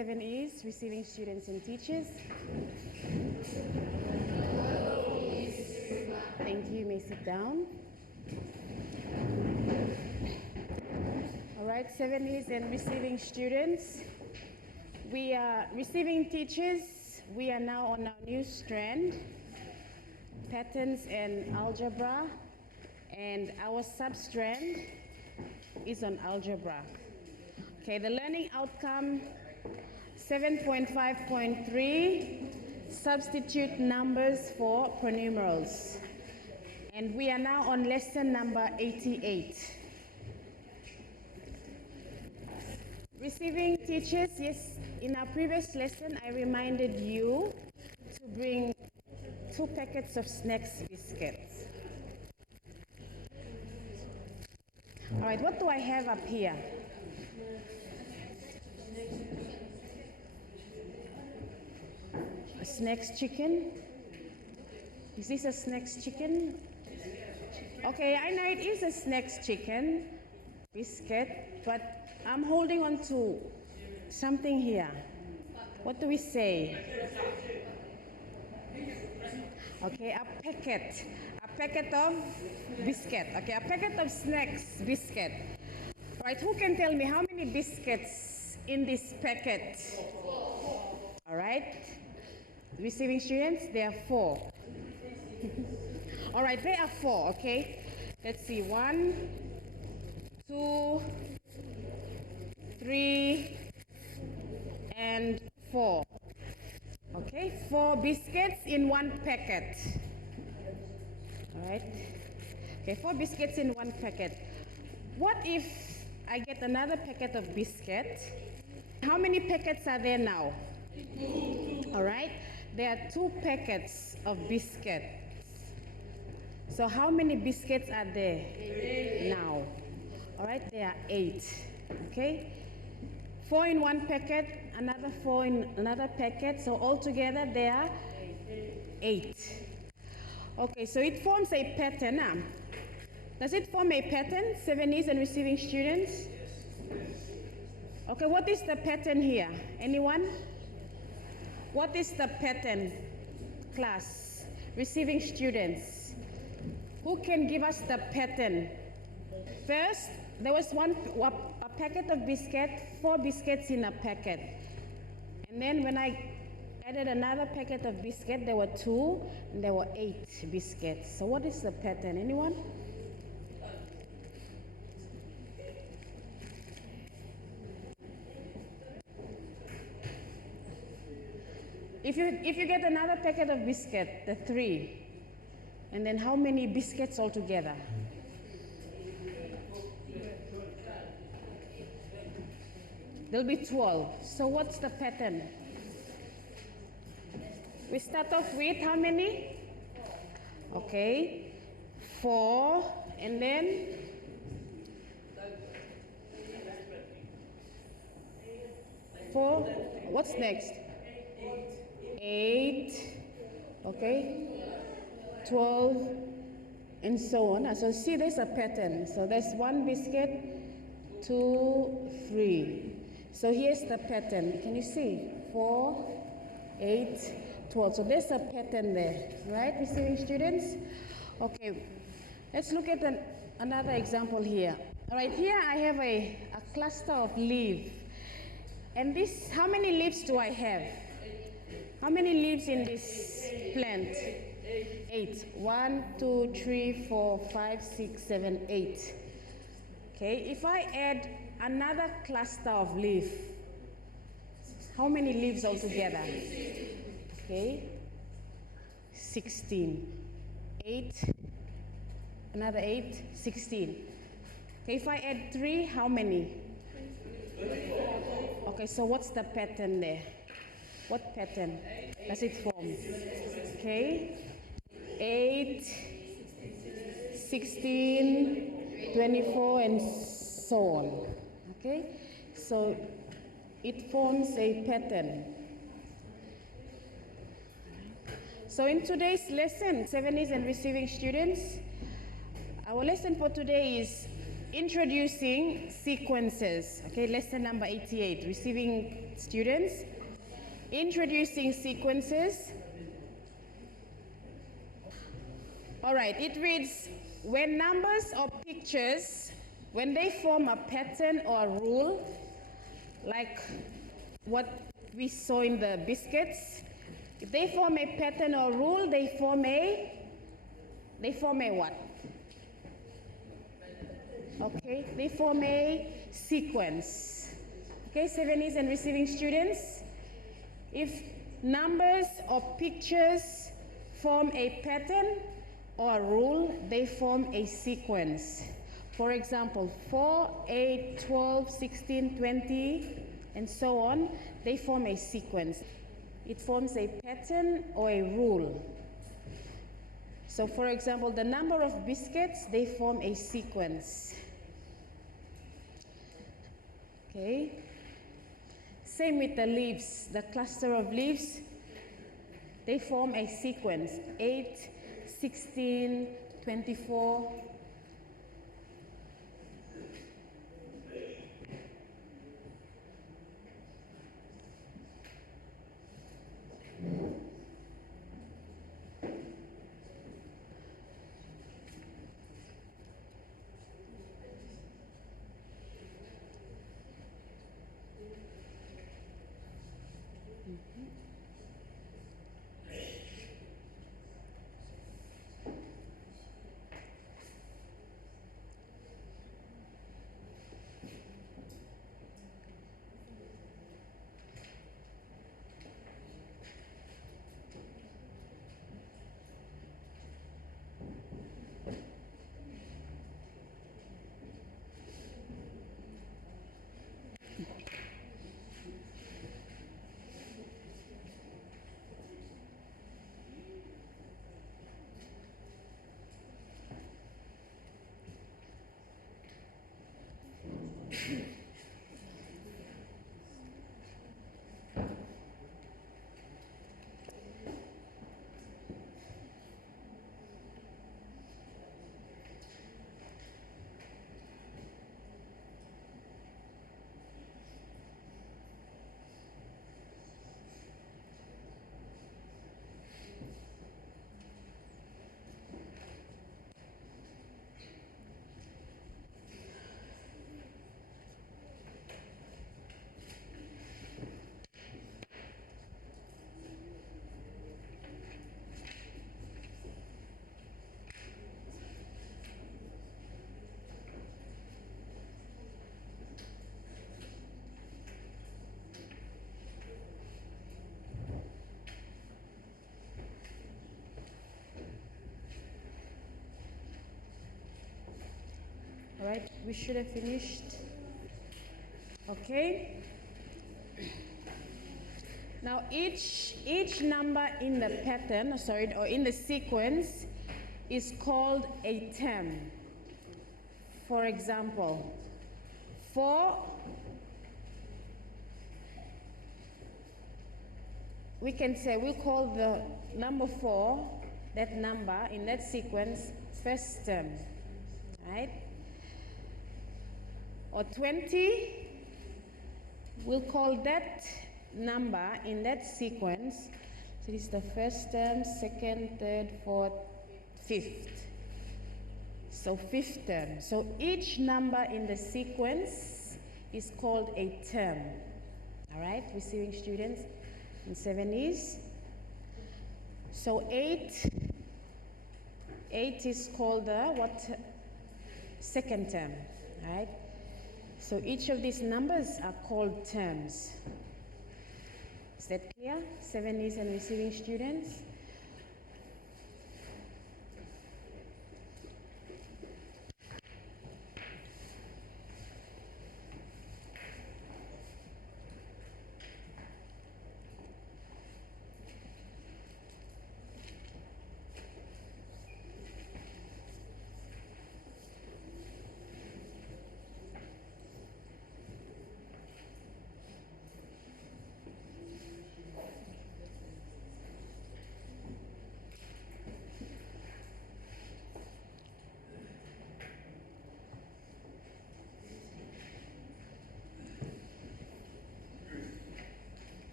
7Es, receiving students and teachers. Thank you. You may sit down. All right, 7Es and receiving students. We are receiving teachers. We are now on our new strand, patterns and algebra, and our sub-strand is on algebra. Okay, the learning outcome 7.5.3, substitute numbers for pronumerals. And we are now on lesson number 88. Receiving teachers, yes, in our previous lesson I reminded you to bring 2 packets of snacks biscuits. All right, what do I have up here? A snacks chicken. Is this a snacks chicken? Okay, I know it is a snacks chicken biscuit, but I'm holding on to something here. What do we say? Okay, a packet of biscuit. Okay, a packet of snacks biscuit. Right, who can tell me how many biscuits in this packet? All right, receiving students, there are 4. All right, there are 4, okay? Let's see, 1, 2, 3, and 4. Okay, 4 biscuits in 1 packet. All right. Okay, 4 biscuits in 1 packet. What if I get another packet of biscuit? How many packets are there now? All right, there are 2 packets of biscuit. So how many biscuits are there now? All right, there are 8. Okay, 4 in 1 packet, another 4 in another packet. So altogether there are 8. Okay, so it forms a pattern. Does it form a pattern, 7Es and receiving students? Okay, what is the pattern here? Anyone? What is the pattern, class? Receiving students. Who can give us the pattern? First, there was a packet of biscuit, 4 biscuits in a packet. And then when I added another packet of biscuit, there were 2, and there were 8 biscuits. So what is the pattern? Anyone? If you get another packet of biscuit, the 3, and then how many biscuits altogether? There'll be 12. So what's the pattern? We start off with how many? Okay, 4, and then 4. What's next? 8. Okay, 12, and so on. So see, there's a pattern. So there's 1 biscuit, 2, 3. So here's the pattern. Can you see? 4, 8, 12. So there's a pattern there, right, receiving students? Okay, let's look at another example here. All right, here I have a cluster of leaves. And this, how many leaves do I have? How many leaves in this plant? 8. 1, 2, 3, 4, 5, 6, 7, 8. Okay, if I add another cluster of leaves, how many leaves altogether? Okay, 16. 8, another 8, 16. Okay, if I add 3, how many? Okay, so what's the pattern there? What pattern does it form? Okay, 8, 16, 24, and so on. Okay, so it forms a pattern. So in today's lesson, 7Es and receiving students, our lesson for today is introducing sequences. Okay, lesson number 88, receiving students. Introducing sequences. All right, it reads, when numbers or pictures, when they form a pattern or a rule, like what we saw in the biscuits, if they form a pattern or rule, they form a what? Okay, they form a sequence. Okay, 7Es and receiving students, if numbers or pictures form a pattern or a rule, they form a sequence. For example, 4, 8, 12, 16, 20, and so on, they form a sequence. It forms a pattern or a rule. So for example, the number of biscuits, they form a sequence. Okay. Same with the leaves, the cluster of leaves, they form a sequence. 8, 16, 24. All right, we should have finished. Okay. Now each number in the pattern, or in the sequence is called a term. For example, 4, we can say we'll call the number 4, that number in that sequence, first term, right? Or 20, we'll call that number in that sequence, so this is the first term, second, third, fourth, fifth. So fifth term. So each number in the sequence is called a term. All right, receiving students in 7Es. So 8 is called the what? Second term, right? So each of these numbers are called terms. Is that clear? 7Es and receiving students.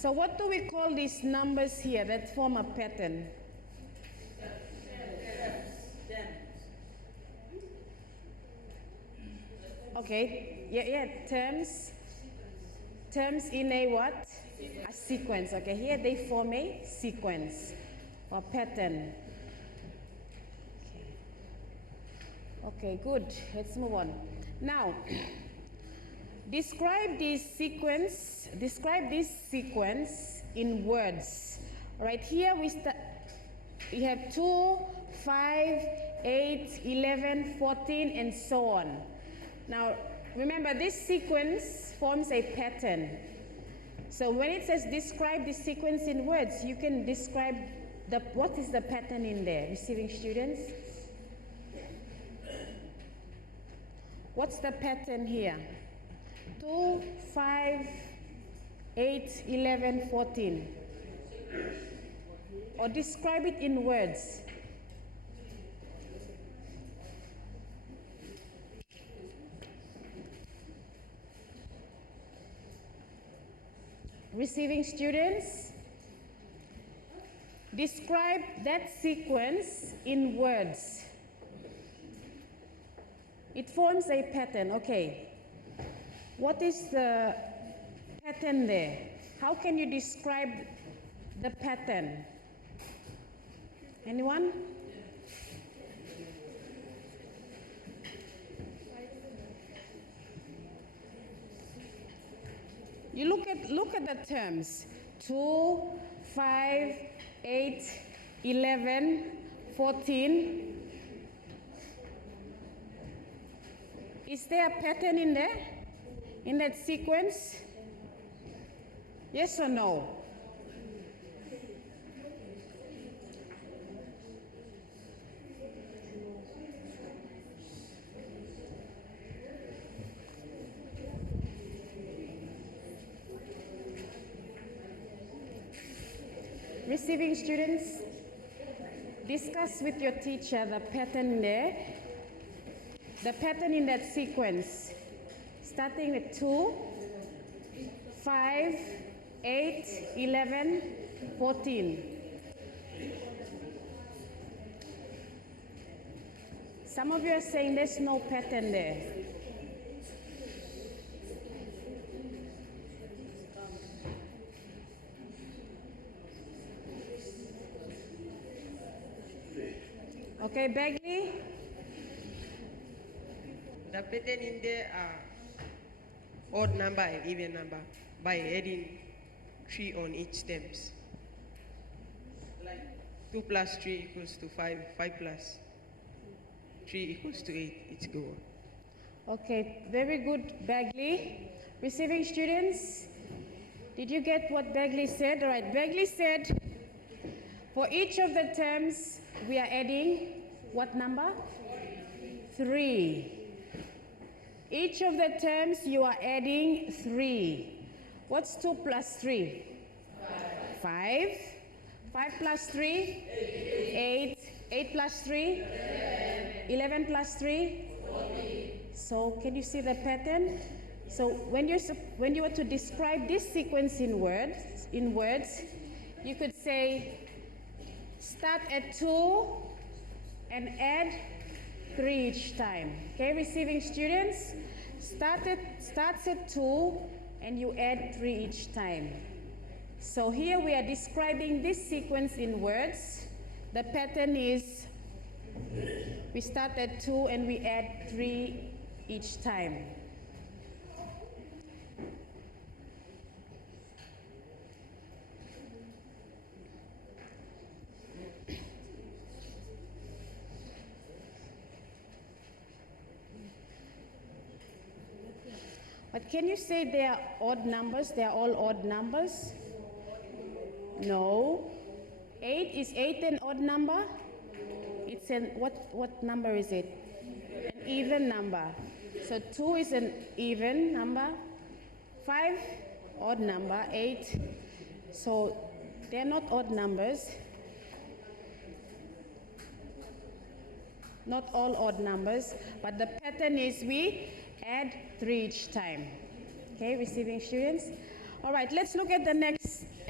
So what do we call these numbers here that form a pattern? Okay, yeah, terms in a what? A sequence. Okay, here they form a sequence or pattern. Okay, good. Let's move on. Now, describe this sequence in words. All right, here we have 2, 5, 8, 11, 14, and so on. Now, remember, this sequence forms a pattern. So when it says describe the sequence in words, you can describe what is the pattern in there, receiving students? What's the pattern here? 2, 5, 8, 11, 14. Or describe it in words. Receiving students, describe that sequence in words. It forms a pattern. Okay. What is the pattern there? How can you describe the pattern? Anyone? You look at the terms. 2, 5, 8, 11, 14. Is there a pattern in there? In that sequence? Yes or no? Receiving students, discuss with your teacher the pattern there, the pattern in that sequence, starting with 2, 5, 8, 11, 14. Some of you are saying there's no pattern there. Okay, Bagley? The pattern in there are odd number and even number by adding 3 on each stems. Like 2 plus 3 equals to 5, 5 plus 3 equals to 8. It's go on. Okay, very good, Bagley. Receiving students, did you get what Bagley said? All right, Bagley said for each of the terms we are adding what number? 3. Each of the terms you are adding 3. What's 2 plus 3? 5. 5 plus 3? 8. 8 plus 3? 11 plus 3? So can you see the pattern? So when you were to describe this sequence in words, you could say start at 2 and add 3 each time. Okay, receiving students, starts at 2 and you add 3 each time. So here we are describing this sequence in words. The pattern is we start at 2 and we add 3 each time. But can you say they are odd numbers? They are all odd numbers? No. 8, is 8 an odd number? It's an, what number is it? An even number. So 2 is an even number. 5, odd number. 8, so they're not odd numbers. Not all odd numbers, but the pattern is we add 3 each time. Okay, receiving students? All right, let's look at the next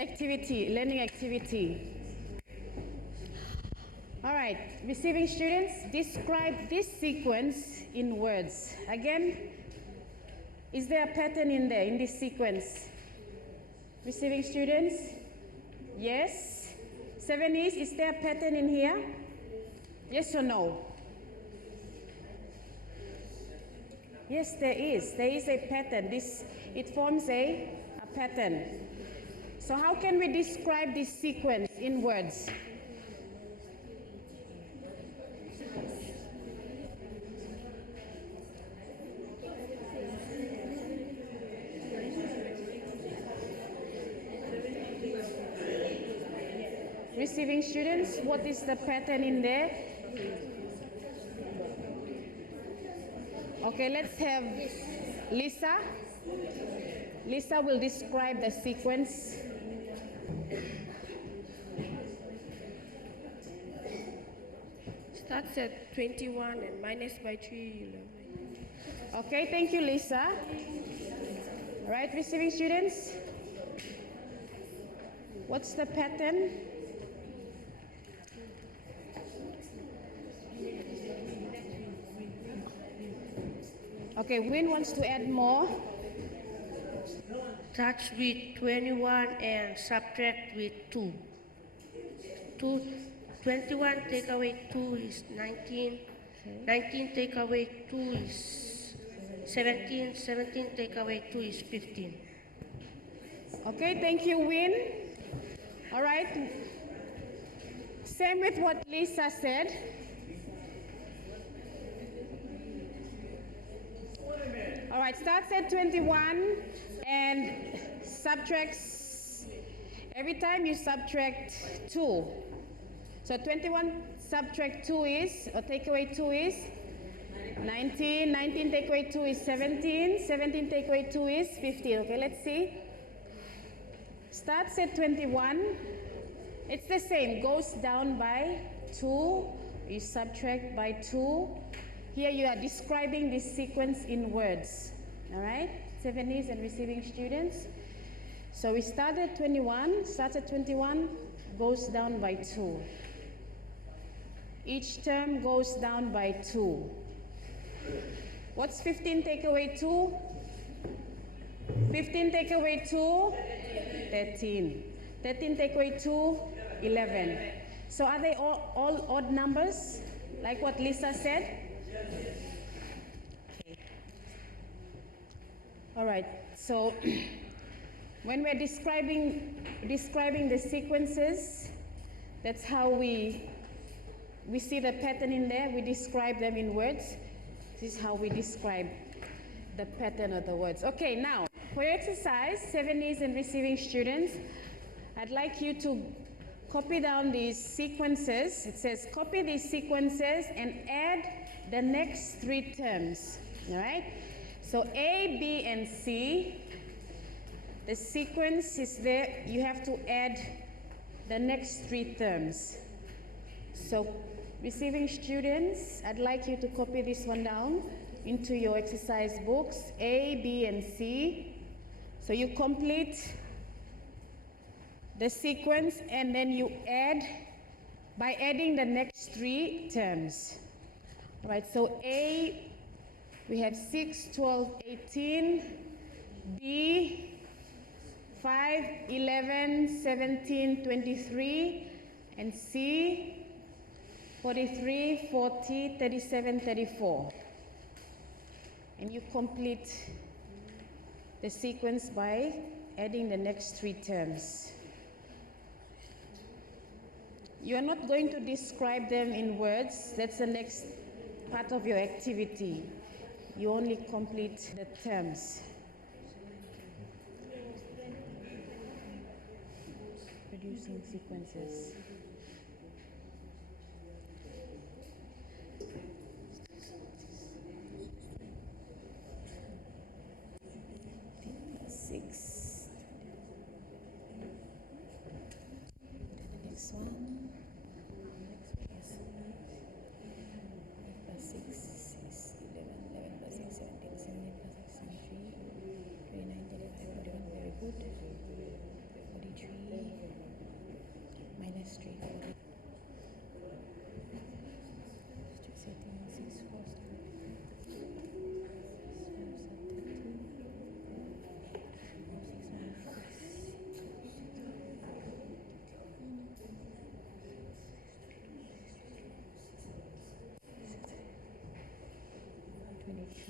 activity, learning activity. All right, receiving students, describe this sequence in words. Again, is there a pattern in there, in this sequence? Receiving students? Yes? 7 is there a pattern in here? Yes or no? Yes, there is. There is a pattern. It forms a pattern. So how can we describe this sequence in words? Receiving students, what is the pattern in there? Okay, let's have Lisa. Lisa will describe the sequence. Starts at 21 and minus by 3, 11. Okay, thank you, Lisa. All right, receiving students, what's the pattern? Okay, Win wants to add more. Starts with 21 and subtract with 2. 21 take away 2 is 19. 19 take away 2 is 17. 17 take away 2 is 15. Okay, thank you, Win. All right. Same with what Lisa said. All right, starts at 21 and subtracts, every time you subtract 2. So 21 subtract 2 is, or take away 2 is 19. 19 take away 2 is 17. 17 take away 2 is 15. Okay, let's see. Starts at 21. It's the same, goes down by 2. You subtract by 2. Here you are describing this sequence in words. All right, 7 and receiving students. So we start at 21, starts at 21, goes down by 2. Each term goes down by 2. What's 15 take away 2? 15 take away 2? 13. 13 take away 2? 11. So are they all odd numbers, like what Lisa said? Okay. All right, so when we're describing the sequences, that's how we see the pattern in there. We describe them in words. This is how we describe the pattern of the words. Okay, now for your exercise, 7 and receiving students, I'd like you to copy down these sequences. It says copy these sequences and add the next 3 terms. All right? So A, B, and C, the sequence is there. You have to add the next 3 terms. So receiving students, I'd like you to copy this one down into your exercise books, A, B, and C. So you complete the sequence and then you add by adding the next 3 terms. All right, so A, we have 6, 12, 18. B, 5, 11, 17, 23. And C, 43, 40, 37, 34. And you complete the sequence by adding the next 3 terms. You are not going to describe them in words. That's the next part of your activity. You only complete the terms. Producing sequences. Six. The next one. Plus 6 is 11, 11 plus 6, 17, 17 plus 6, 23, 29, 35, 41, very good. 43,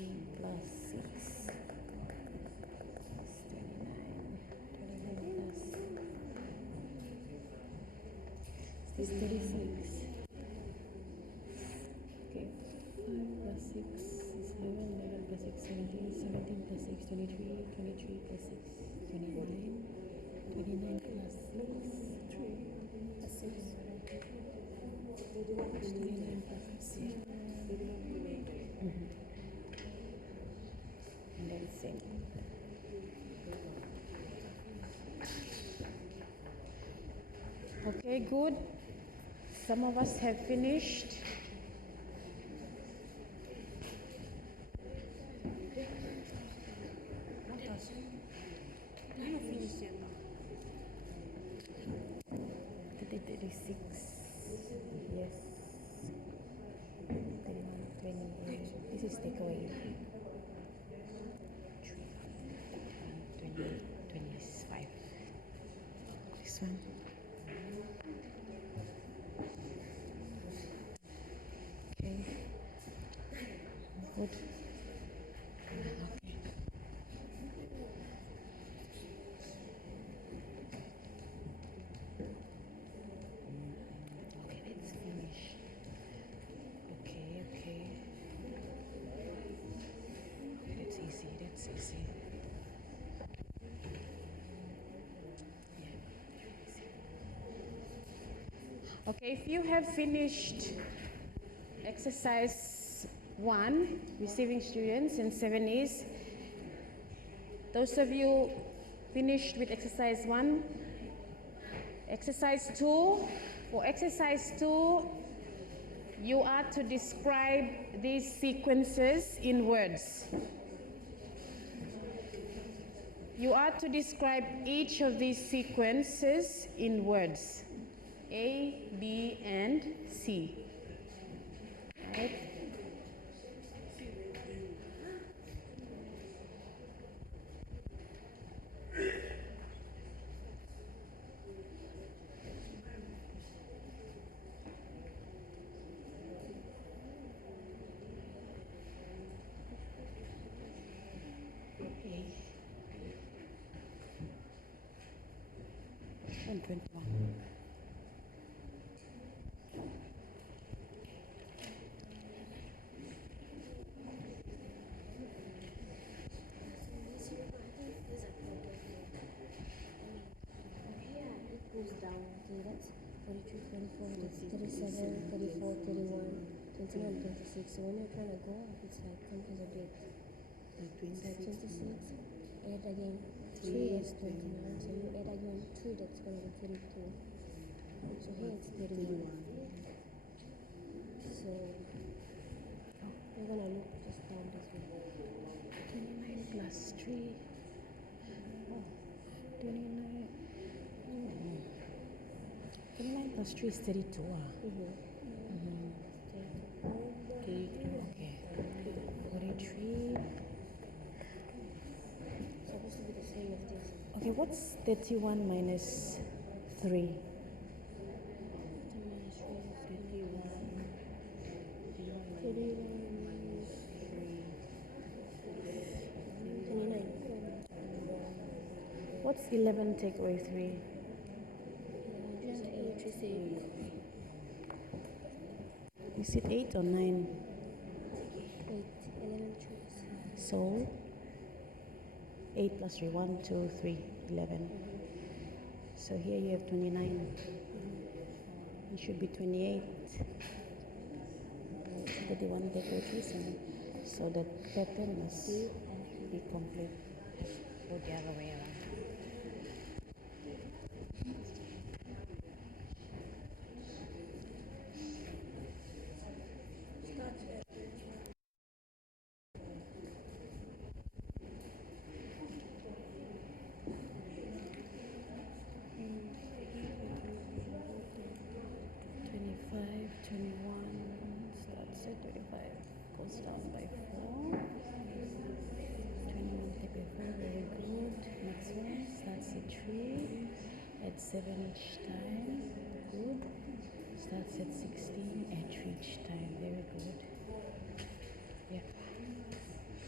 18 plus 6 is 29. 29 plus. Is this 36? Okay. 5 plus 6 is 11. 11 plus 6, 17. 17 plus 6, 23. 23 plus 6, 29. 29 plus 6, 3 plus 6. 29 plus 6. And then same. Okay, good. Some of us have finished. I have finished yet. 36. Yes. 31, 28. This is takeaway. 28, 25. This one. Okay. Good. Okay. Okay, let's finish. Okay, okay. Okay, that's easy, that's easy. Yeah. Okay, if you have finished exercise 1, receiving students in 7E's, those of you finished with exercise 1, exercise 2, for exercise 2, you are to describe these sequences in words. You are to describe each of these sequences in words. A, B, and C. Right? Okay. And 21. Goes down. Okay, that's 43, 24, that's 37, 34, 31, 21, 26. So when you're trying to go up, it's like comes a bit. It's like 26. Add again 3 is 29. So you add again 2, that's going to be 32. So here it's 31. So we're going to look just down this way. 29 plus 3. Oh, 29. 29 plus 3 is 32. Okay, okay. 43. Supposed to be the same as this. Okay, what's 31 minus 3? 29. What's 11 take away 3? Just 8. Is it 8 or 9? 8. 11 trees. So 8 plus 3, 1, 2, 3, 11. So here you have 29. It should be 28. 31 take away 3. So the pattern must be complete. Go the other way around. Starts at 35, goes down by 4. 21 take away 4, very good. Next one starts at 3, at 7 each time, good. Starts at 16, at 3 each time, very good. Yeah.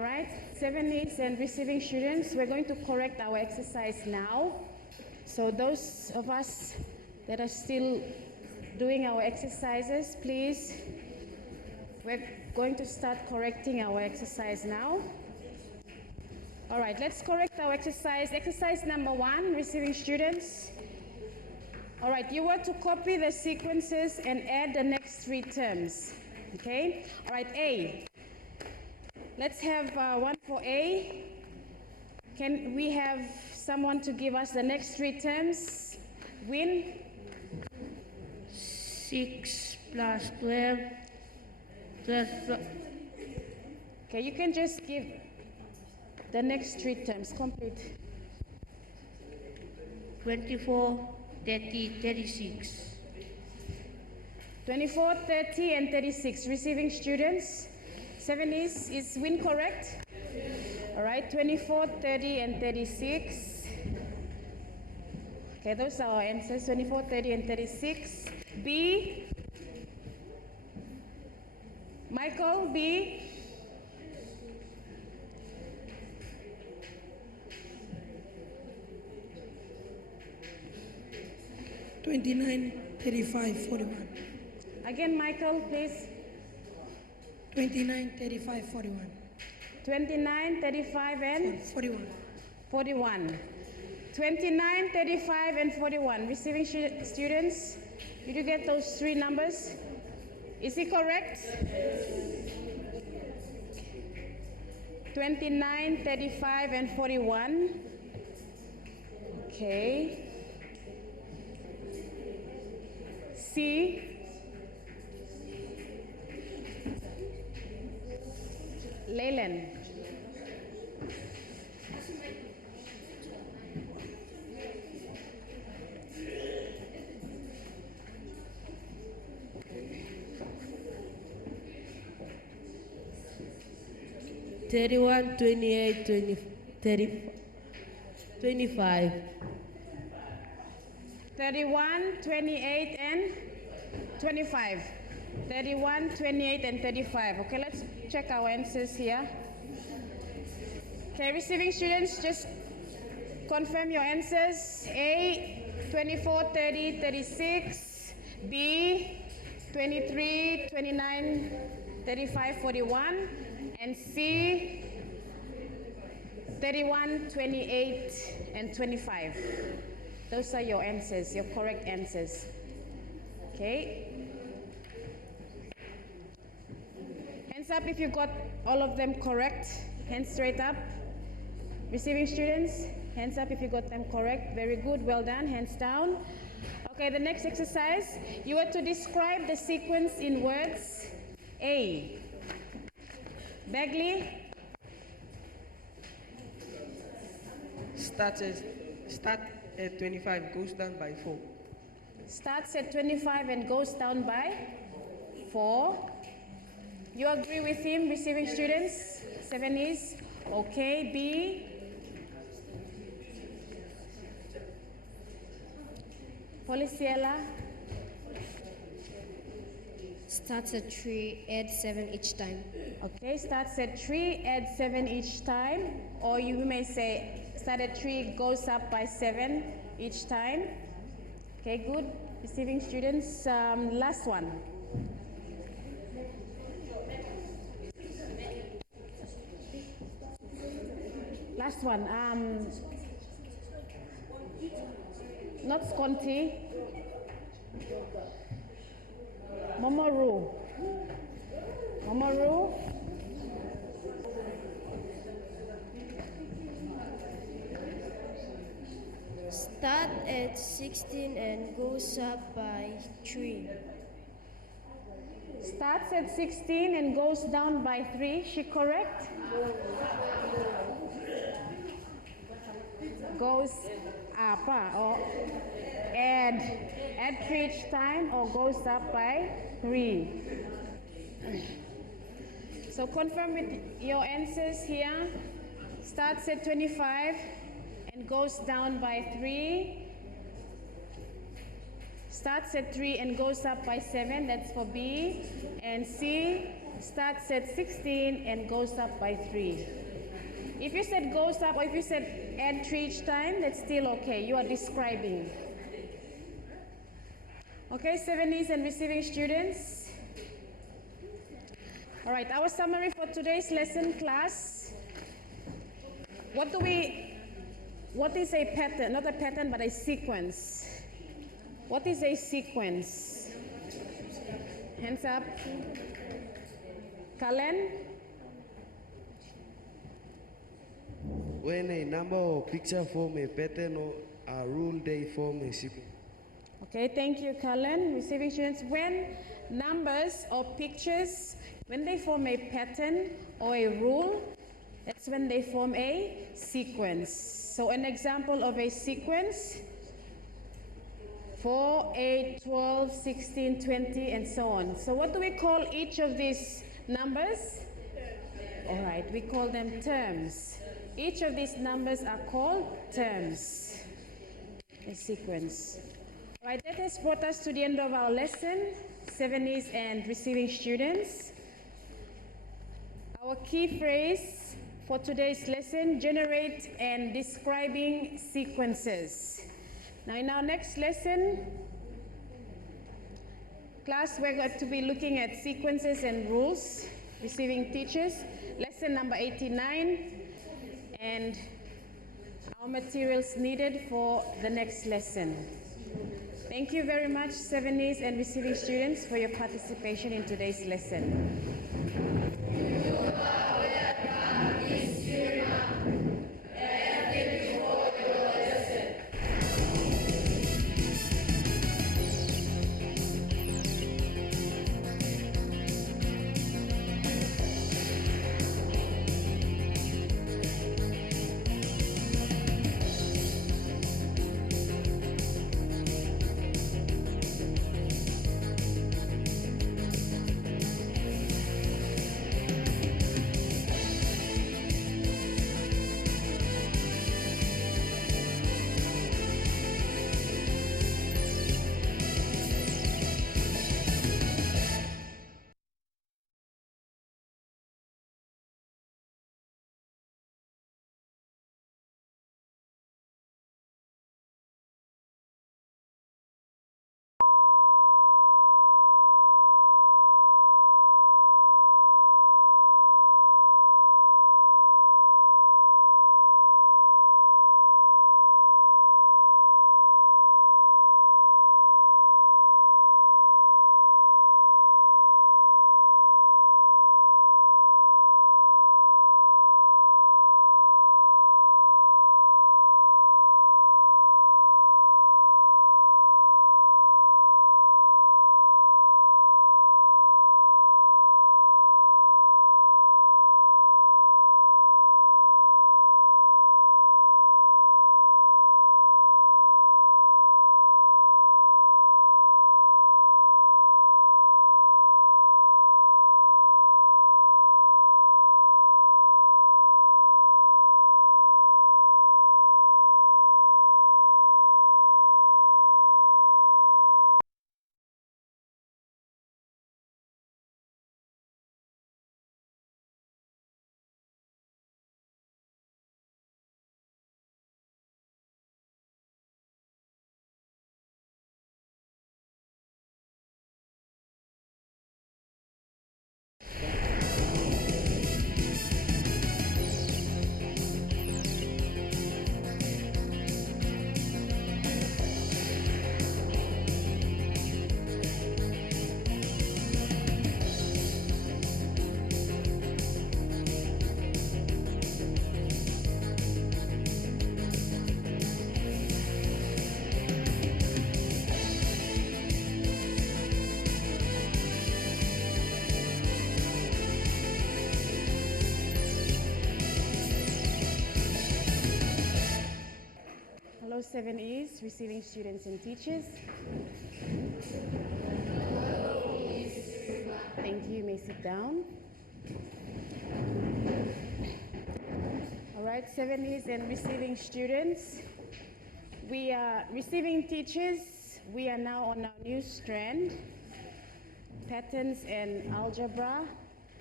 All right, 70s and receiving students, we're going to correct our exercise now. So those of us that are still doing our exercises, please, we're going to start correcting our exercise now. All right, let's correct our exercise. Exercise number 1, receiving students. All right, you were to copy the sequences and add the next 3 terms. Okay? All right, A. Let's have one for A. Can we have someone to give us the next 3 terms? Win? 6 plus 12. 12 Okay, you can just give the next 3 terms, complete. 24, 30, 36. 24, 30, and 36. Receiving students. 70s, is Win correct? All right, 24, 30, and 36. Okay, those are our answers, 24, 30, and 36. B. Michael, B. Again, Michael, please. 29, 35, 41. 29, 35, and 41. 41. 29, 35, and 41. Receiving students, did you get those 3 numbers? Is he correct? 29, 35, and 41. Okay. C. Leyland. Thirty-one, 28, 20, 30, 25. 31, 28, and 25. 31, 28, and 35. Okay, let's check our answers here. Okay, receiving students, just confirm your answers. A, 24, 30, 36. B, 23, 29, 35, 41. And C, 31, 28, and 25. Those are your answers, your correct answers. Okay. Hands up if you got all of them correct. Hands straight up. Receiving students, hands up if you got them correct. Very good, well done. Hands down. Okay, the next exercise, you are to describe the sequence in words. A. Bagley. Start at 25, goes down by 4. Starts at 25 and goes down by 4. You agree with him, receiving students? 7 is okay. B. Policiela. Starts at 3, add 7 each time. Okay, starts at 3, add 7 each time. Or you may say, start at 3, goes up by 7 each time. Okay, good. Receiving students, last one. Last one. Not Sconti. Momoru. Momoru. Start at 16 and goes up by 3. Starts at 16 and goes down by 3. She correct? Goes up or add 3 each time or goes up by 3. So confirm with your answers here. Starts at 25 and goes down by 3. Starts at 3 and goes up by 7. That's for B. And C. starts at 16 and goes up by 3. If you said goes up or if you said add 3 each time, that's still okay. You are describing. Okay, 70s and receiving students. All right, our summary for today's lesson, class. What is a pattern? Not a pattern, but a sequence. What is a sequence? Hands up. Kalen? When a number or picture form a pattern or a rule, they form a sequence. Okay, thank you, Kalen. Receiving students, when numbers or pictures, when they form a pattern or a rule, that's when they form a sequence. So an example of a sequence, 4, 8, 12, 16, 20, and so on. So what do we call each of these numbers? All right, we call them terms. Each of these numbers are called terms, a sequence. All right, that has brought us to the end of our lesson, 70s and receiving students. Our key phrase for today's lesson, generate and describing sequences. Now in our next lesson, class, we're going to be looking at sequences and rules, receiving teachers, lesson number 89, and our materials needed for the next lesson. Thank you very much, 70s and receiving students, for your participation in today's lesson. Hello, 7Es, receiving students and teachers. Thank you, you may sit down. All right, 7Es and receiving students. We are receiving teachers. We are now on our new strand, patterns and algebra.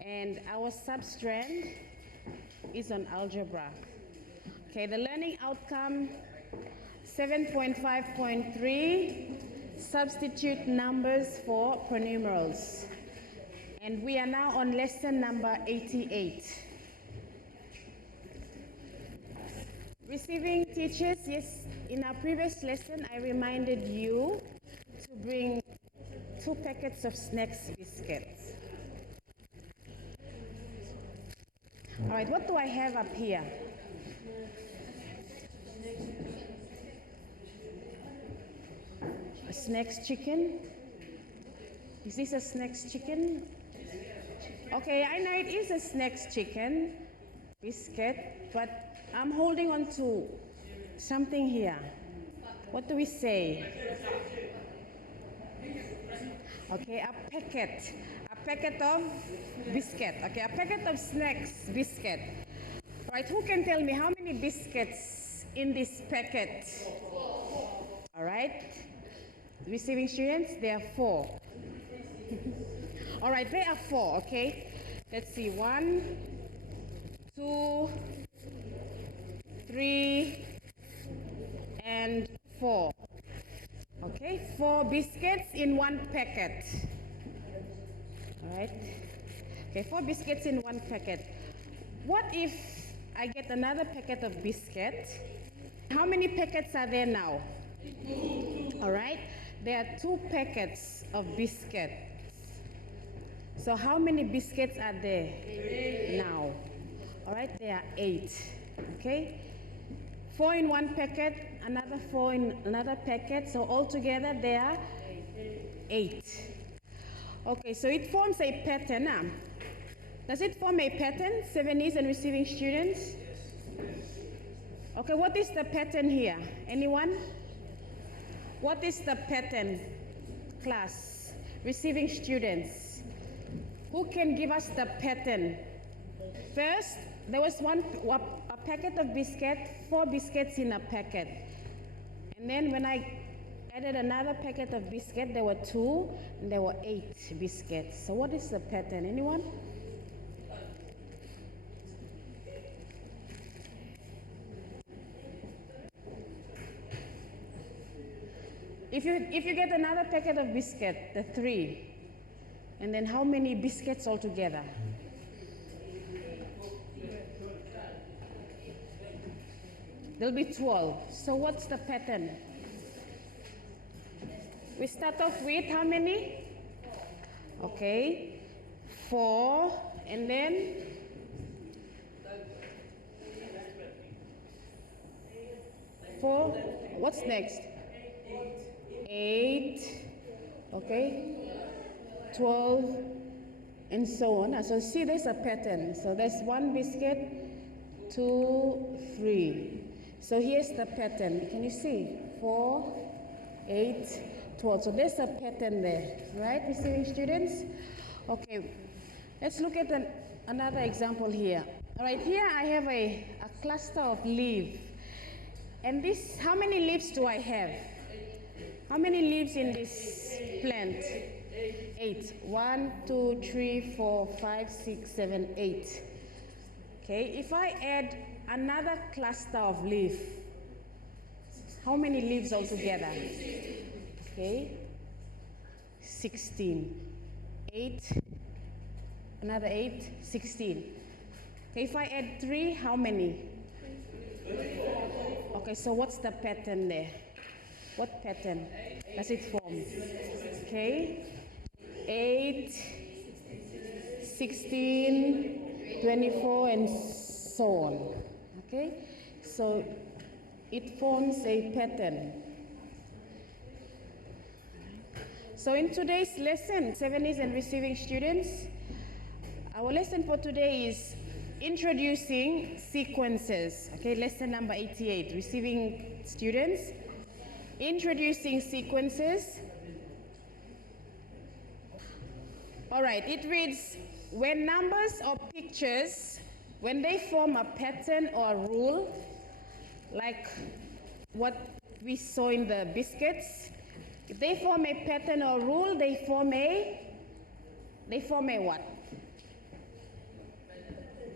And our sub-strand is on algebra. Okay, the learning outcome 7.5.3, substitute numbers for pronumerals. And we are now on lesson number 88. Receiving teachers, yes, in our previous lesson I reminded you to bring 2 packets of snacks biscuits. All right, what do I have up here? A snacks chicken. Is this a snacks chicken? Okay, I know it is a snacks chicken biscuit, but I'm holding on to something here. What do we say? Okay, a packet of biscuit. Okay, a packet of snacks biscuit. Right, who can tell me how many biscuits in this packet? All right, receiving students, there are 4. All right, there are 4, okay? Let's see, 1, 2, 3, and 4. Okay, 4 biscuits in 1 packet. All right. Okay, 4 biscuits in 1 packet. What if I get another packet of biscuit? How many packets are there now? All right, there are 2 packets of biscuit. So how many biscuits are there now? All right, there are 8. Okay, 4 in 1 packet, another 4 in another packet. So altogether there are 8. Okay, so it forms a pattern. Does it form a pattern, 7Es and receiving students? Okay, what is the pattern here? Anyone? What is the pattern, class? Receiving students. Who can give us the pattern? First, there was a packet of biscuit, 4 biscuits in a packet. And then when I added another packet of biscuit, there were 2, and there were 8 biscuits. So what is the pattern? Anyone? If you get another packet of biscuit, the 3, and then how many biscuits altogether? There'll be 12. So what's the pattern? We start off with how many? Okay, 4, and then 4. What's next? 8. Okay, 12, and so on. So see, there's a pattern. So there's 1 biscuit, 2, 3. So here's the pattern. Can you see? 4, 8, 12. So there's a pattern there, right, receiving students? Okay, let's look at another example here. All right, here I have a cluster of leaves. And this, how many leaves do I have? How many leaves in this plant? 8. 1, 2, 3, 4, 5, 6, 7, 8. Okay, if I add another cluster of leaves, how many leaves altogether? Okay, 16. 8, another 8, 16. Okay, if I add 3, how many? Okay, so what's the pattern there? What pattern does it form? Okay, 8, 16, 24, and so on. Okay, so it forms a pattern. So in today's lesson, 7Es and receiving students, our lesson for today is introducing sequences. Okay, lesson number 88, receiving students, introducing sequences. All right, it reads, when numbers or pictures, when they form a pattern or a rule, like what we saw in the biscuits, if they form a pattern or rule, they form a what?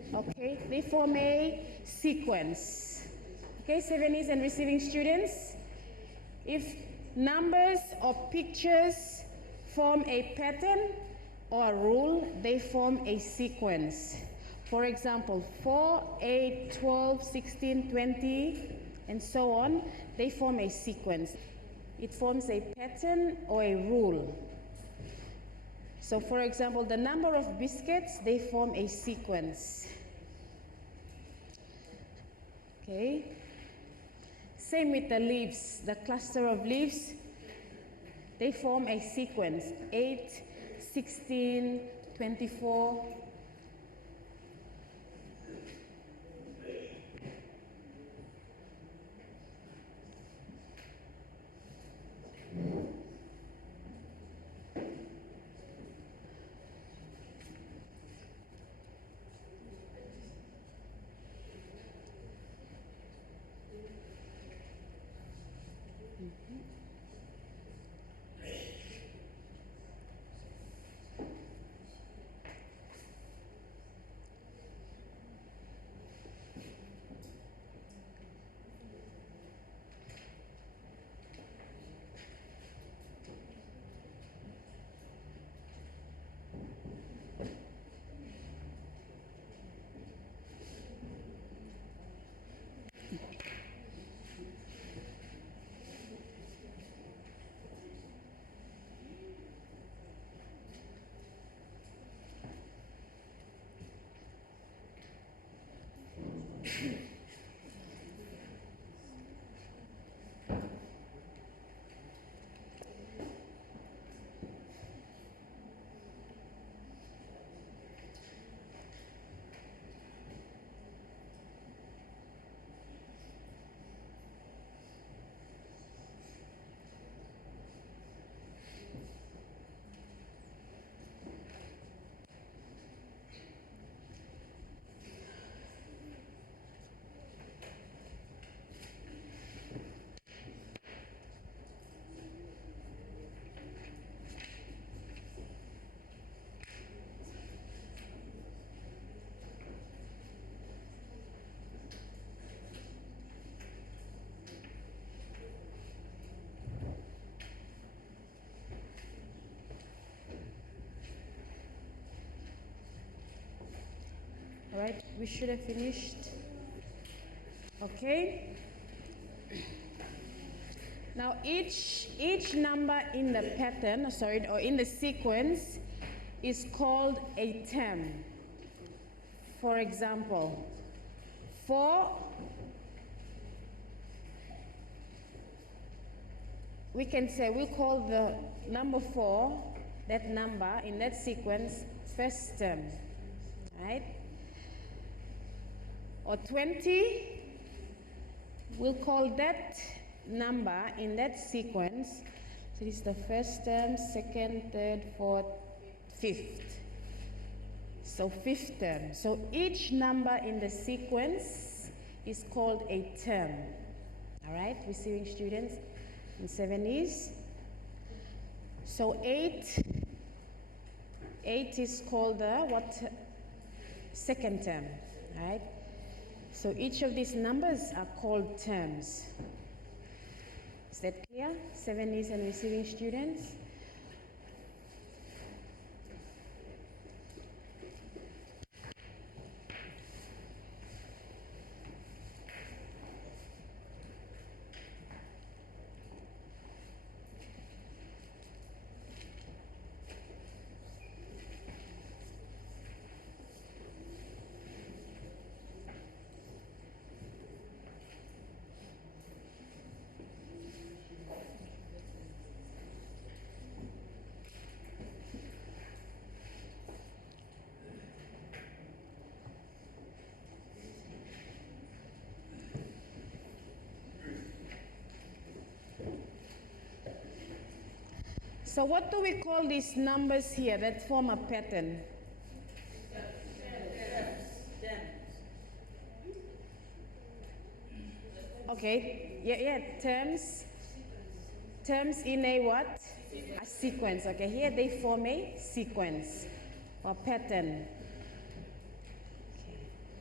Okay, they form a sequence. Okay, 7Es and receiving students, if numbers or pictures form a pattern or a rule, they form a sequence. For example, 4, 8, 12, 16, 20, and so on, they form a sequence. It forms a pattern or a rule. So for example, the number of biscuits, they form a sequence. Okay. Same with the leaves, the cluster of leaves, they form a sequence. 8, 16, 24. All right, we should have finished. Okay. Now each number in the pattern, sorry, or in the sequence is called a term. For example, 4, we can say we call the number 4, that number in that sequence, first term, right? Or 20, we'll call that number in that sequence. So this is the first term, second, third, fourth, fifth. So fifth term. So each number in the sequence is called a term. All right, receiving students in 7Es. So 8 is called the what? Second term, right? So each of these numbers are called terms. Is that clear? 7Es and receiving students. So what do we call these numbers here that form a pattern? Okay, yeah, terms. Terms in a what? A sequence. Okay, here they form a sequence or pattern. Okay.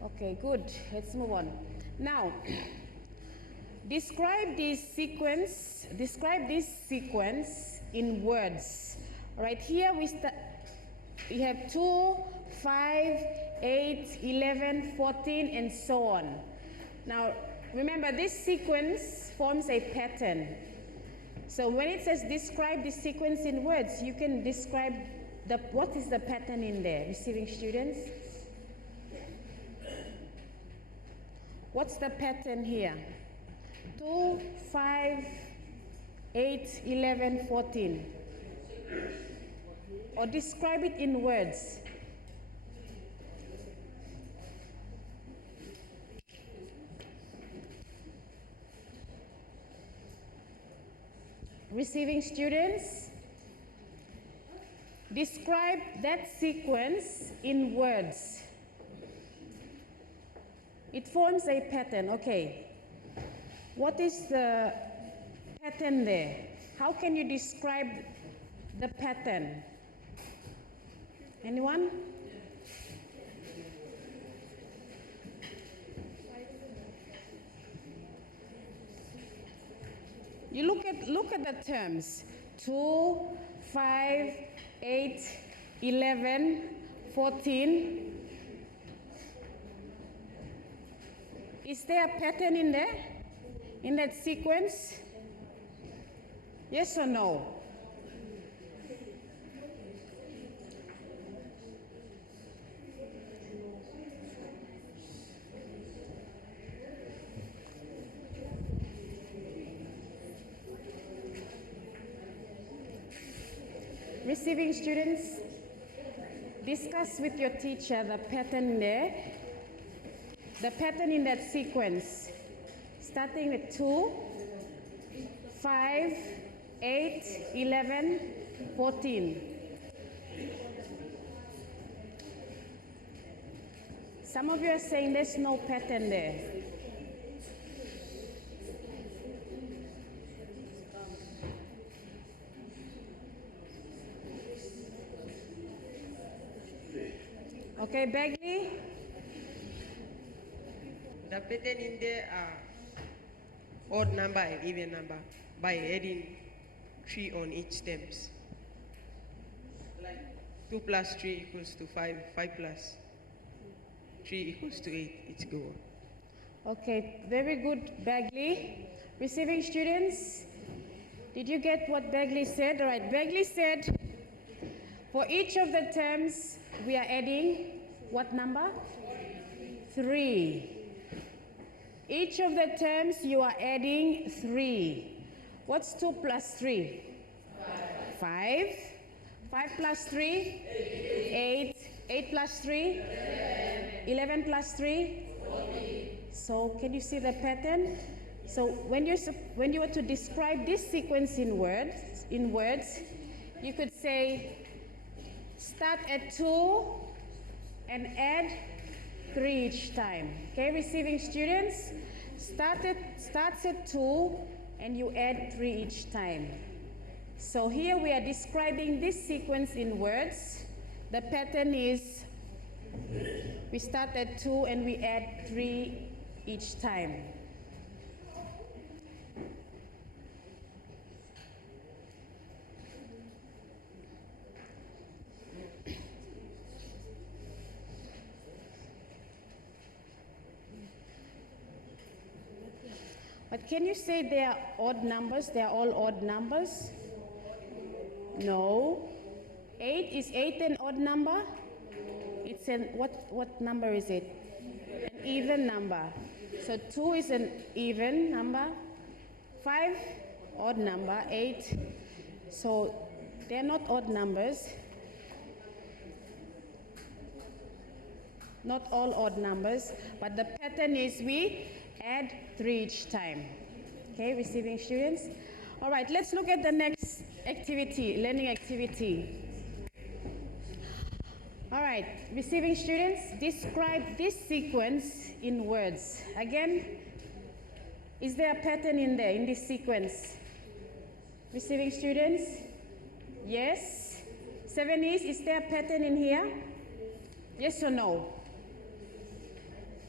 Okay, good. Let's move on. Now, describe this sequence in words. All right, here we have 2, 5, 8, 11, 14, and so on. Now, remember, this sequence forms a pattern. So when it says describe this sequence in words, you can describe what is the pattern in there, receiving students? What's the pattern here? 2, 5, 8, 11, 14. Or describe it in words. Receiving students, describe that sequence in words. It forms a pattern, okay. What is the pattern there? How can you describe the pattern? Anyone? You look at the terms. 2, 5, 8, 11, 14. Is there a pattern in there? In that sequence? Yes or no? Receiving students, discuss with your teacher the pattern there, the pattern in that sequence, starting with 2, 5, 8, 11, 14. Some of you are saying there's no pattern there. Okay, Bagley? The pattern in there are odd number and even number by adding 3 on each stems. Like 2 plus 3 equals to 5, 5 plus 3 equals to 8. It's go on. Okay, very good, Bagley. Receiving students, did you get what Bagley said? All right, Bagley said for each of the terms we are adding what number? 3. Each of the terms you are adding 3. What's 2 plus 3? 5. 5 plus 3? 8. 8 plus 3? 11 plus 3? So can you see the pattern? So when you were to describe this sequence in words, you could say start at 2 and add 3 each time. Okay, receiving students, starts at 2 and you add 3 each time. So here we are describing this sequence in words. The pattern is we start at 2 and we add 3 each time. But can you say they are odd numbers? They are all odd numbers? No. 8, is 8 an odd number? It's an, what number is it? An even number. So 2 is an even number. 5, odd number. 8, so they're not odd numbers. Not all odd numbers, but the pattern is we add 3 each time. Okay, receiving students? All right, let's look at the next activity, learning activity. All right, receiving students, describe this sequence in words. Again, is there a pattern in there, in this sequence? Receiving students? Yes? 7 is there a pattern in here? Yes or no?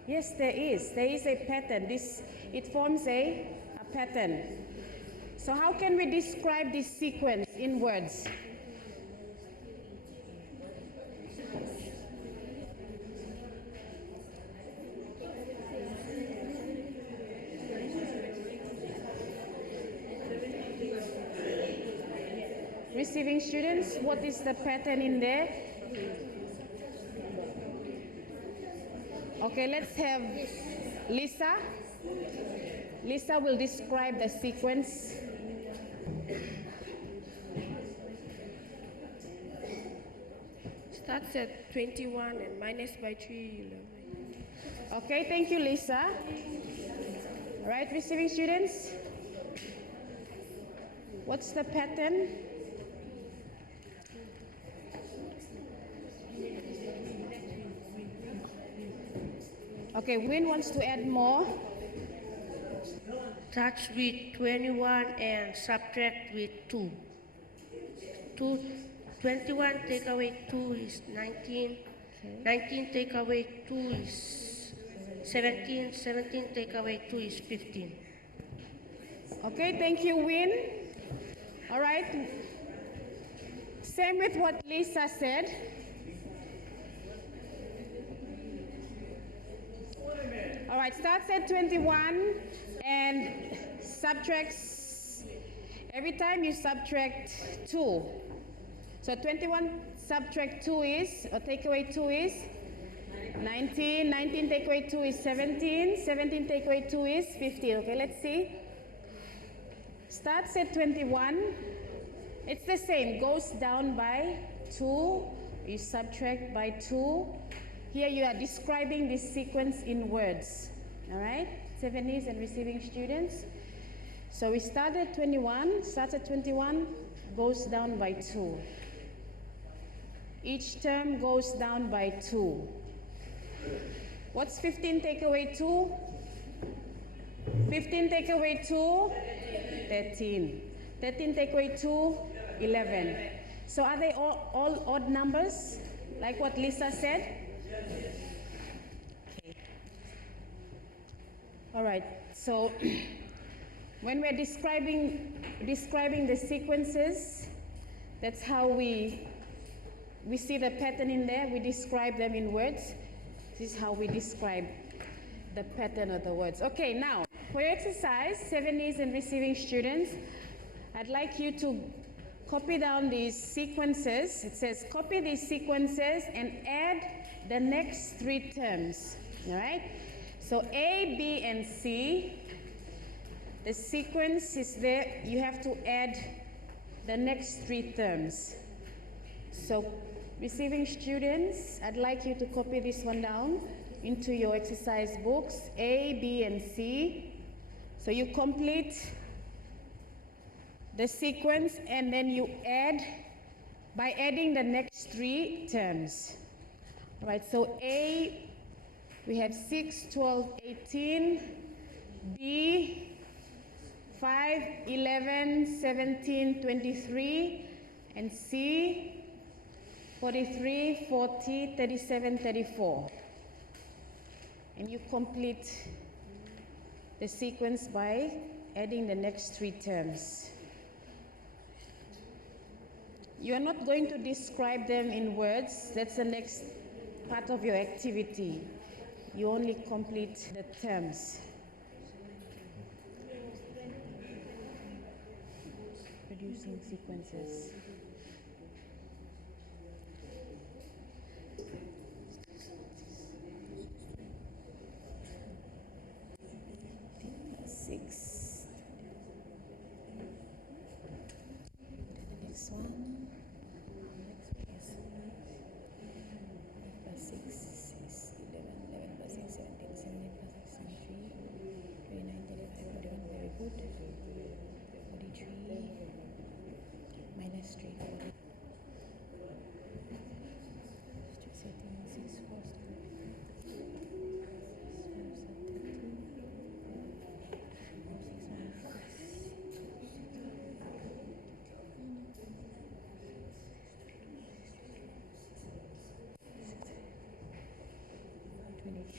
Yes, there is. There is a pattern. It forms a pattern. So how can we describe this sequence in words? Receiving students, what is the pattern in there? Okay, let's have Lisa. Lisa will describe the sequence. Starts at 21 and minus by 3, 11. Okay, thank you, Lisa. All right, receiving students, what's the pattern? Okay, Win wants to add more. Starts with 21 and subtract with 2. 21 take away 2 is 19. 19 take away 2 is 17. 17 take away 2 is 15. Okay, thank you, Win. All right. Same with what Lisa said. All right, starts at 21 and subtracts, every time you subtract 2. So 21 subtract 2 is, or take away 2 is 19. 19 take away 2 is 17. 17 take away 2 is 15. Okay, let's see. Starts at 21. It's the same, goes down by 2. You subtract by 2. Here you are describing this sequence in words. All right, 70s and receiving students. So we start at 21, starts at 21, goes down by 2. Each term goes down by 2. What's 15 take away 2? 15 take away 2? 13. 13 take away 2? 11. So are they all odd numbers, like what Lisa said? Okay. All right, so when we're describing the sequences, that's how we see the pattern in there. We describe them in words. This is how we describe the pattern of the words. Okay, now for your exercise, 70s and receiving students, I'd like you to copy down these sequences. It says copy these sequences and add the next 3 terms. All right? So A, B, and C, the sequence is there. You have to add the next 3 terms. So receiving students, I'd like you to copy this one down into your exercise books, A, B, and C. So you complete the sequence and then you add by adding the next 3 terms. All right, so A, we have 6, 12, 18. B, 5, 11, 17, 23. And C, 43, 40, 37, 34. And you complete the sequence by adding the next 3 terms. You are not going to describe them in words. That's the next part of your activity. You only complete the terms. Producing sequences. Six. The next one. Plus 6 is 11, 11 plus 6, 17, 17 plus 6, 23, 29, 35, 41, very good. 43, minus 3,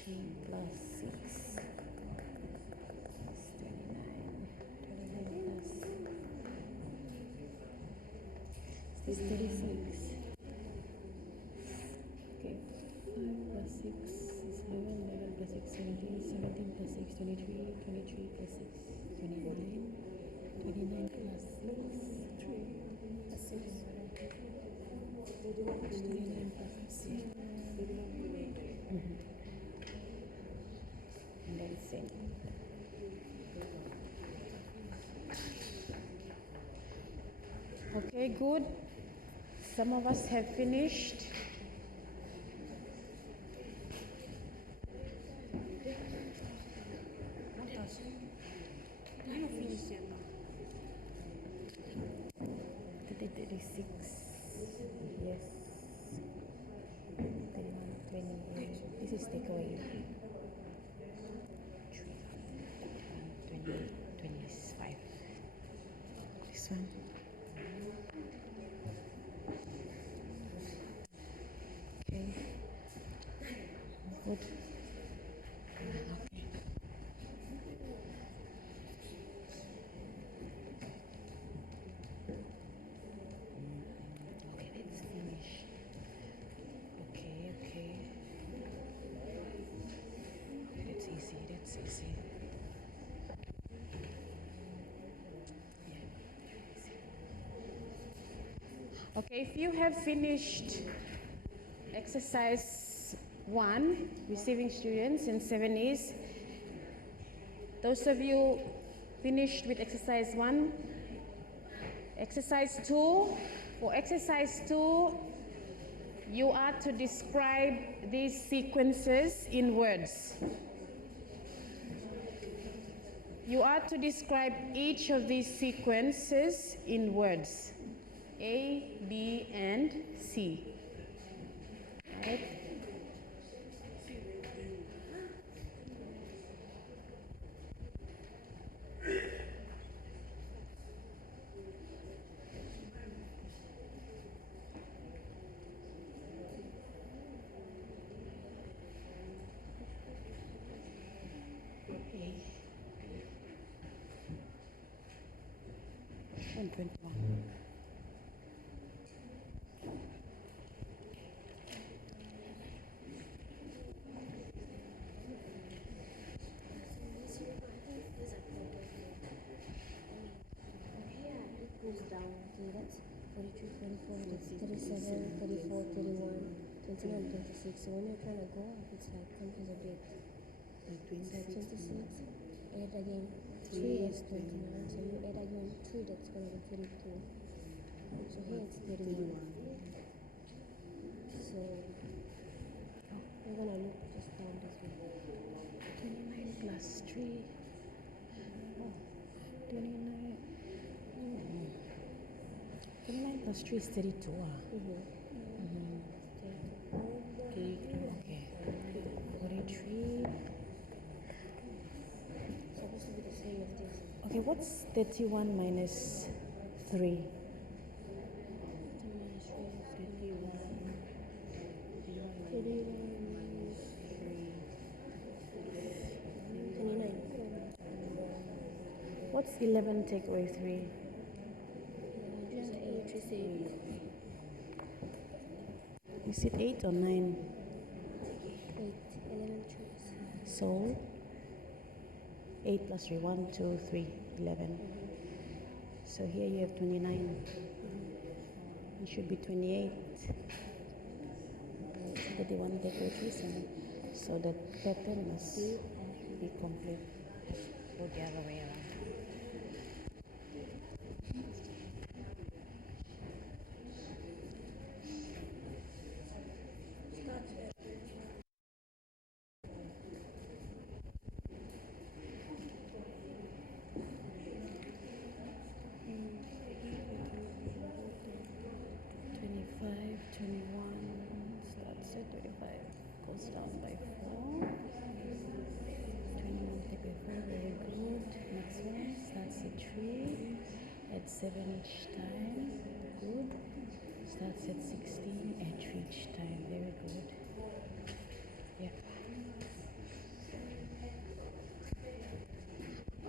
18 plus 6 is 29. 29 plus is 36. Okay, 5 plus 6 is 11, 11 plus 6, 17, 17 plus 6, 23, 23 plus 6, 29, 29 plus 6, 3 plus 6, 29 plus 6. And then same. Okay, good. Some of us have finished. You finish it. 36. Yes. 31, 28. This is takeaway. 28, 25. This one. Okay. Good. Okay. Okay, let's finish. Okay, okay. That's easy, that's easy. Yeah. Okay, if you have finished exercise 1, receiving students in 7Es, those of you finished with exercise 1, exercise 2, for exercise 2, you are to describe these sequences in words. You are to describe each of these sequences in words. A, B, and C. Right? And 21. Goes down. Okay, that's 43, 24, that's 37, 34, 31, 29, 26. So when you're trying to go up, it's like comes a bit. It's like 26. Add again 3 is 29. So you add again 3, that's going to be 32. So here it's 31. So we're going to look just down this way. 29 plus 3. Oh, 29. 29 plus 3 is 32. Okay. 43. Supposed to be the same as this. Okay, what's 31 minus 3? 29. What's 11 take away 3? Just 8. Is it 8 or 9? 8. 11 trees. So 8 plus 3, 1, 2, 3, 11. So here you have 29. It should be 28. 31 take away 3, 7. So the pattern must be complete. Go the other way around. Starts at 25, goes down by 4. 21 take away 4, very good. Next one starts at 3, at 7 each time, good. Starts at 16, at 3 each time, very good. Yeah.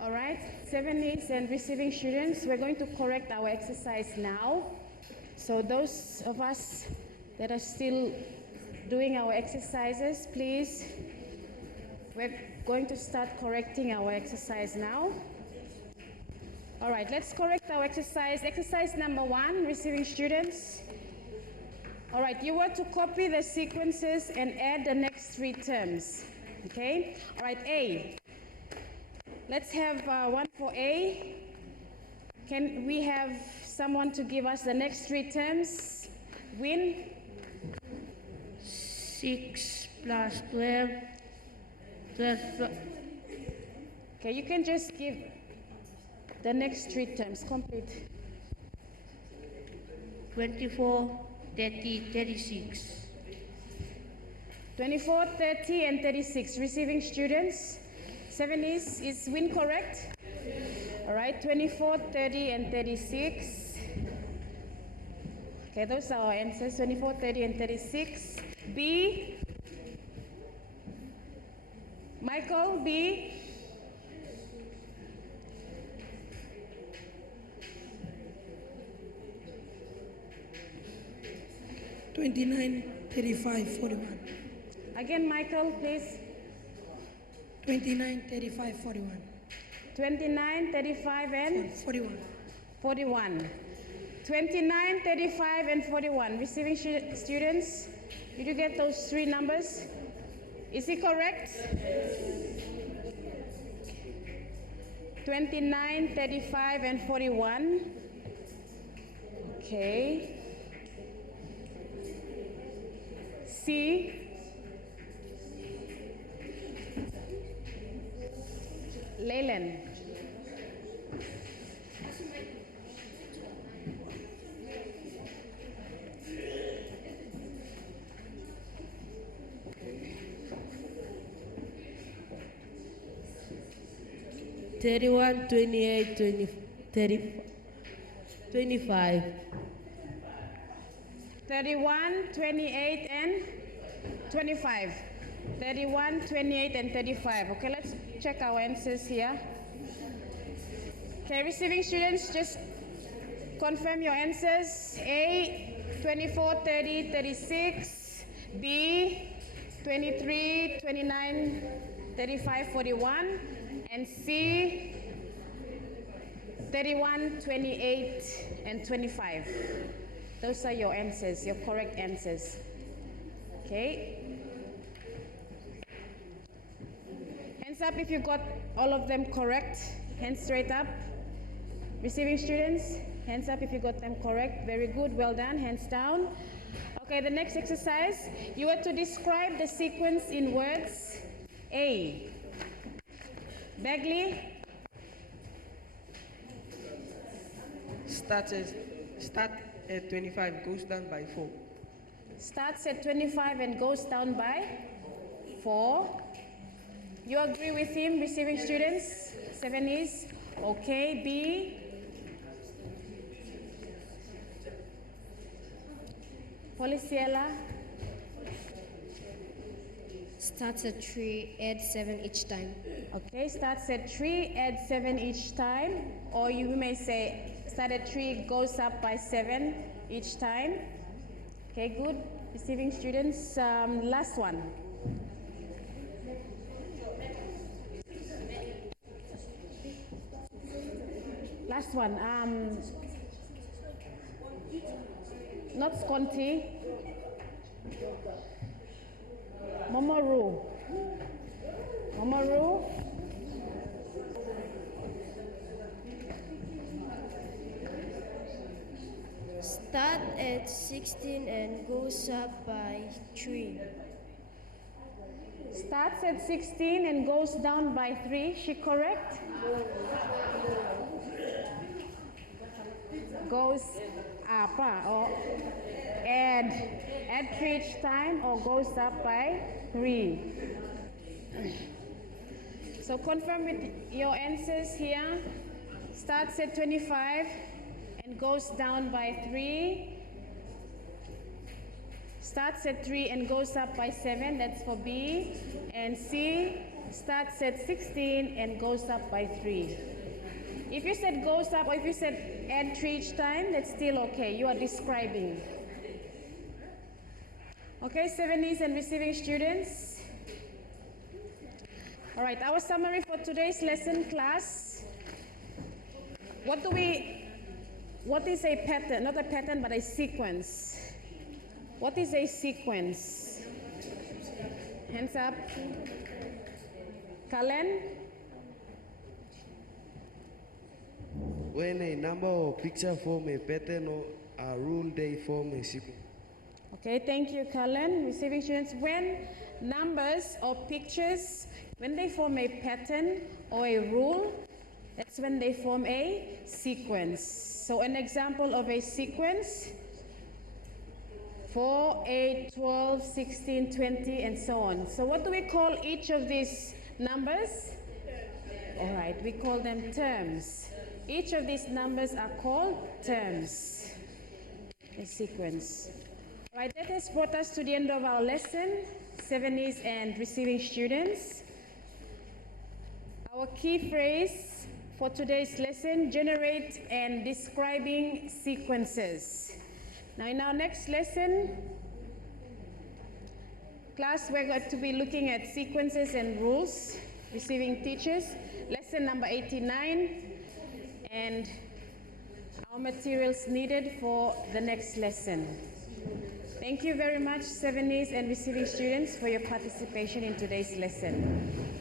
All right, 70s and receiving students, we're going to correct our exercise now. So those of us that are still doing our exercises, please, we're going to start correcting our exercise now. All right, let's correct our exercise. Exercise number 1, receiving students. All right, you were to copy the sequences and add the next 3 terms. Okay? All right, A. Let's have one for A. Can we have someone to give us the next 3 terms? Win? 6 plus 12. 12. Okay, you can just give the next 3 terms. Complete. 24, 30, 36. 24, 30, and 36. Receiving students. 7 is Win correct? All right, 24, 30, and 36. Okay, those are our answers, 24, 30, and 36. B. Michael, B. Again, Michael, please. 29, 35, 41. 29, 35, and 41. 41. 29, 35, and 41. Receiving students, did you get those 3 numbers? Is it correct? 29, 35, and 41. Okay. C. Leyland. Thirty-one, 28, 20, 30, 25. 31, 28, and 25. 31, 28, and 35. Okay, let's check our answers here. Okay, receiving students, just confirm your answers. A, 24, 30, 36. B, 23, 29, 35, 41. And C, 31, 28, and 25. Those are your answers, your correct answers. Okay. Hands up if you got all of them correct. Hands straight up. Receiving students, hands up if you got them correct. Very good, well done. Hands down. Okay, the next exercise, you are to describe the sequence in words. A. Bagley. Start at 25, goes down by 4. Starts at 25 and goes down by 4. You agree with him, receiving students? 7 is okay. B. Policiela. Starts at 3, add 7 each time. Okay, starts at 3, add 7 each time. Or you may say, start at 3, goes up by 7 each time. Okay, good. Receiving students. Last one. Last one. Not Sconti. Momoru. Momoru. Start at 16 and goes up by 3. Starts at 16 and goes down by 3. She correct? Goes up or add 3 each time or goes up by 3. So confirm with your answers here. Starts at 25 and goes down by 3. Starts at 3 and goes up by 7. That's for B. And C, starts at 16 and goes up by 3. If you said goes up or if you said add 3 each time, that's still okay. You are describing. Okay, 70s and receiving students. All right, our summary for today's lesson, class. What is a pattern? Not a pattern, but a sequence. What is a sequence? Hands up. Kalen? When a number or picture form a pattern or a rule, they form a sequence. Okay, thank you, Kalen. Receiving students, when numbers or pictures, when they form a pattern or a rule, that's when they form a sequence. So an example of a sequence, 4, 8, 12, 16, 20, and so on. So what do we call each of these numbers? All right, we call them terms. Each of these numbers are called terms, a sequence. All right, that has brought us to the end of our lesson, 70s and receiving students. Our key phrase for today's lesson, generate and describing sequences. Now in our next lesson, class, we're going to be looking at sequences and rules, receiving teachers, lesson number 89, and our materials needed for the next lesson. Thank you very much, 70s and receiving students, for your participation in today's lesson.